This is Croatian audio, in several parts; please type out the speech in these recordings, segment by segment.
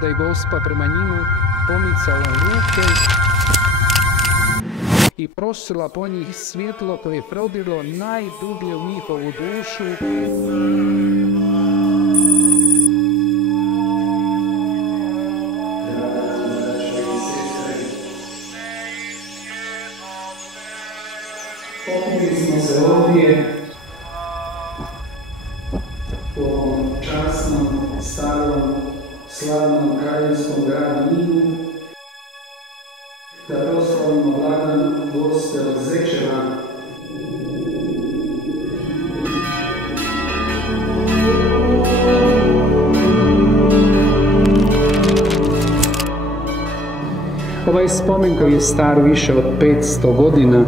tada je Gospa prema njima pomicala ruke i prosila po njih svjetlo koje je probilo najdublje u njihovu dušu. Okupili smo se ovdje u ovom časnom, starom, slavnom kraljinskom gradu Nimu da proslavimo blagdan Gospe od Zečeva. Ovaj spomen koji je star više od 500 godina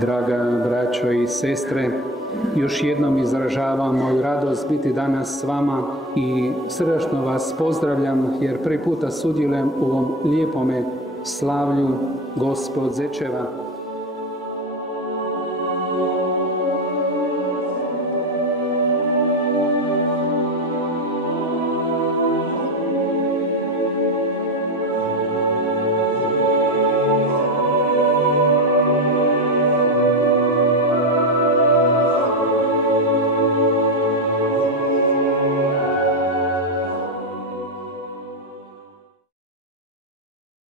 Draga braćo i sestre, još jednom izražavam moju radost biti danas s vama i srdačno vas pozdravljam jer prvi puta sudjelujem u ovom lijepome slavlju Gospe od Zečeva.